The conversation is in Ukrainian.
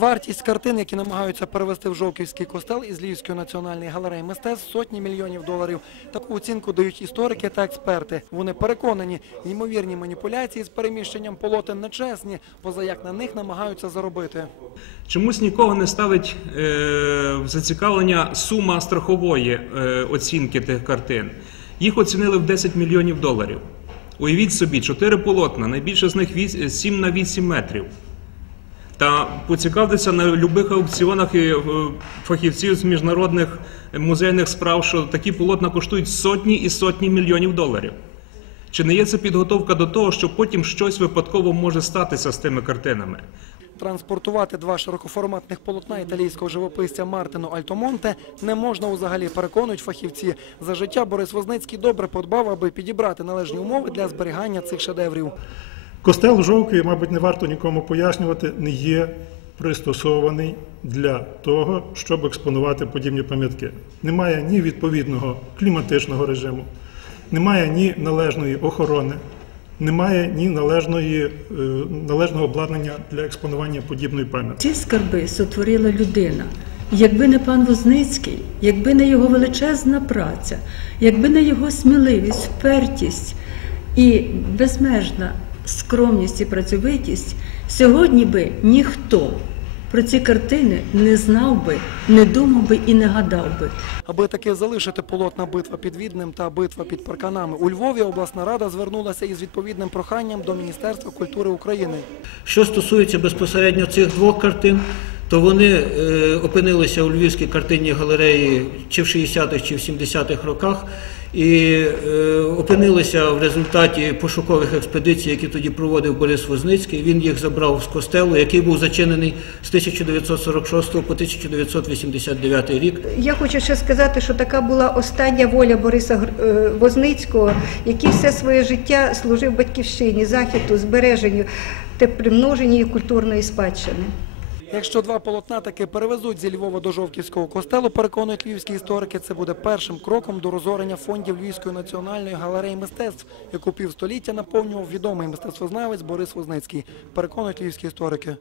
Вартість картин, які намагаються перевести в Жовківський костел із Львівської національної галереї мистецтв сотні мільйонів доларів. Таку оцінку дають історики та експерти. Вони переконані, ймовірні маніпуляції з переміщенням полотен нечесні, поза як на них намагаються заробити. Чомусь нікого не ставить е, в зацікавлення сума страхової е, оцінки тих картин. Їх оцінили в 10 мільйонів доларів. Уявіть собі, чотири полотна, найбільше з них 7 на 8 метрів. Та поцікавтеся на будь-яких аукціонах і е, фахівців з міжнародних музейних справ, що такі полотна коштують сотні і сотні мільйонів доларів. Чи не є це підготовка до того, що потім щось випадково може статися з тими картинами? Транспортувати два широкоформатних полотна італійського живописця Мартино Альтомонте не можна взагалі, переконують фахівці. За життя Борис Возницький добре подбав, аби підібрати належні умови для зберігання цих шедеврів. Костел Жовкві, мабуть, не варто нікому пояснювати, не є пристосований для того, щоб експонувати подібні пам'ятки. Немає ні відповідного кліматичного режиму, немає ні належної охорони, немає ні належної, е, належного обладнання для експонування подібної пам'ятки. Ці скарби сотворила людина. Якби не пан Возницький, якби не його величезна праця, якби не його сміливість, впертість і безмежна скромність і працьовитість, сьогодні би ніхто про ці картини не знав би, не думав би і не гадав би. Аби таки залишити полотна битва під Віднем та битва під парканами у Львові, обласна рада звернулася із відповідним проханням до Міністерства культури України. Що стосується безпосередньо цих двох картин, то вони е, опинилися у Львівській картинній галереї чи в 60-х, чи в 70-х роках, і е, опинилися в результаті пошукових експедицій, які тоді проводив Борис Возницький. Він їх забрав з костелу, який був зачинений з 1946 по 1989 рік. Я хочу ще сказати, що така була остання воля Бориса е, Возницького, який все своє життя служив батьківщині, захисту, збереженню та примноженню культурної спадщини. Якщо два полотна таки перевезуть зі Львова до Жовківського костелу, переконують львівські історики, це буде першим кроком до розорення фондів Львівської національної галереї мистецтв, яку півстоліття наповнював відомий мистецтвознавець Борис Возницький. Переконують львівські історики.